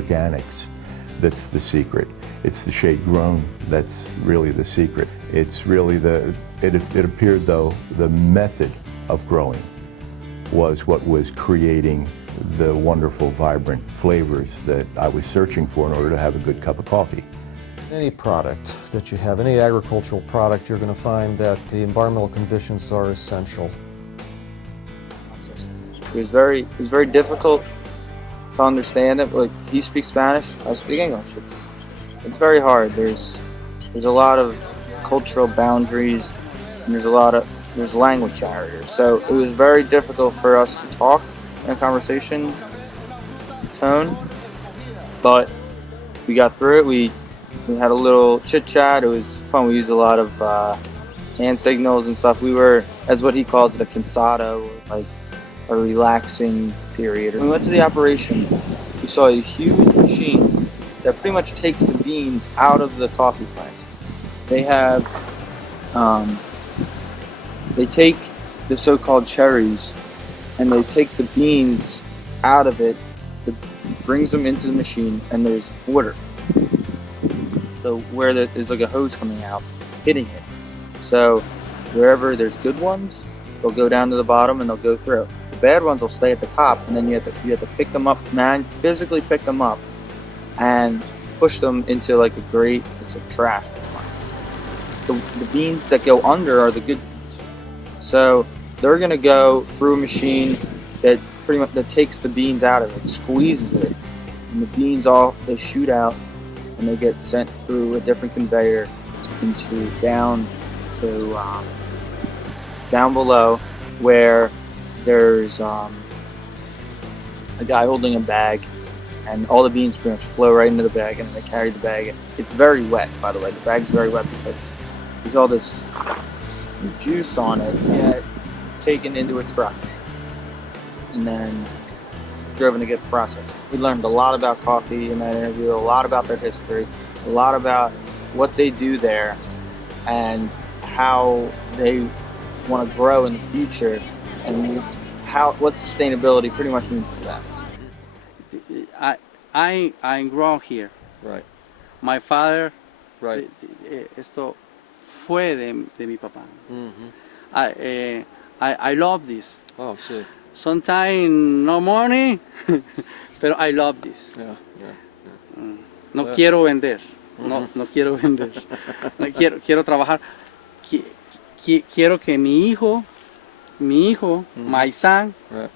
organics that's the secret. It's the shade grown that's really the secret. It's really it appeared though the method of growing was what was creating the wonderful, vibrant flavors that I was searching for in order to have a good cup of coffee. Any product that you have, any agricultural product, you're going to find that the environmental conditions are essential. It was very difficult to understand it. Like, he speaks Spanish, I speak English. It's very hard. There's a lot of cultural boundaries, and there's language barriers. So it was very difficult for us to talk in a conversation tone, but we got through it. We had a little chit chat. It was fun. We used a lot of hand signals and stuff. We were, as what he calls it, a cansado, like a relaxing period. When we went to the operation, we saw a huge machine that pretty much takes the beans out of the coffee plants. They have, they take the so-called cherries and they take the beans out of it, it brings them into the machine, and there's water. So where there's like a hose coming out, hitting it. So wherever there's good ones, they'll go down to the bottom and they'll go through. The bad ones will stay at the top, and then you have to pick them up, physically pick them up, and push them into like a grate. It's like trash. The beans that go under are the good beans. So they're gonna go through a machine that pretty much takes the beans out of it, squeezes it, and the beans they shoot out, and they get sent through a different conveyor into down below, where there's a guy holding a bag, and all the beans pretty much flow right into the bag, and they carry the bag. It's very wet, by the way. The bag's very wet because there's all this juice on it, yet taken into a truck and then driven to get processed. We learned a lot about coffee in that interview, a lot about their history, a lot about what they do there, and how they want to grow in the future, and what sustainability pretty much means to them. I grew here. Right. My father, Right. Esto fue de mi papá. Mm-hmm. I love this. Oh, sí. Sometimes no money, pero I love this. Yeah, yeah, yeah. No quiero vender. No quiero vender. No, quiero trabajar. Quiero que mi hijo, my son, Right.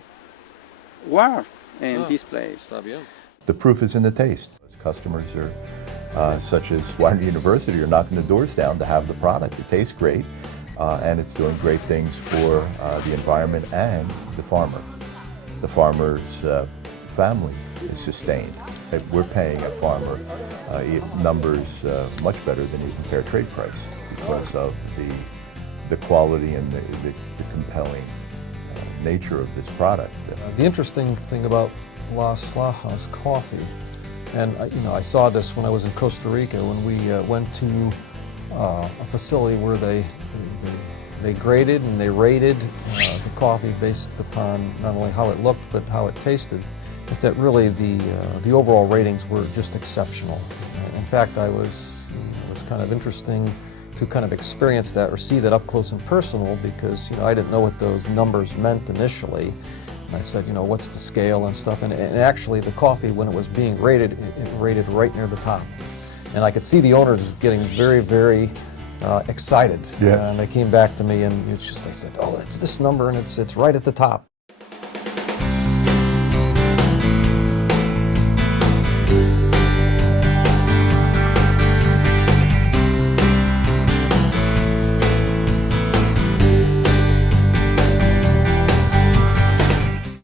work in this place. Está bien. The proof is in the taste. Customers are, such as Widener University, are knocking the doors down to have the product. It tastes great, and it's doing great things for the environment and the farmer. The farmer's family is sustained. We're paying a farmer numbers much better than even fair trade price because of the quality and the compelling nature of this product. The interesting thing about Las Lajas coffee, and I saw this when I was in Costa Rica when we went to a facility where they graded and they rated the coffee based upon not only how it looked but how it tasted, is that really the overall ratings were just exceptional. In fact, it was kind of interesting to kind of experience that or see that up close and personal, because I didn't know what those numbers meant initially. And I said, what's the scale and stuff, and actually the coffee, when it was being rated, it rated right near the top. And I could see the owners getting very, very excited. Yes. And they came back to me and they said, oh, it's this number and it's right at the top.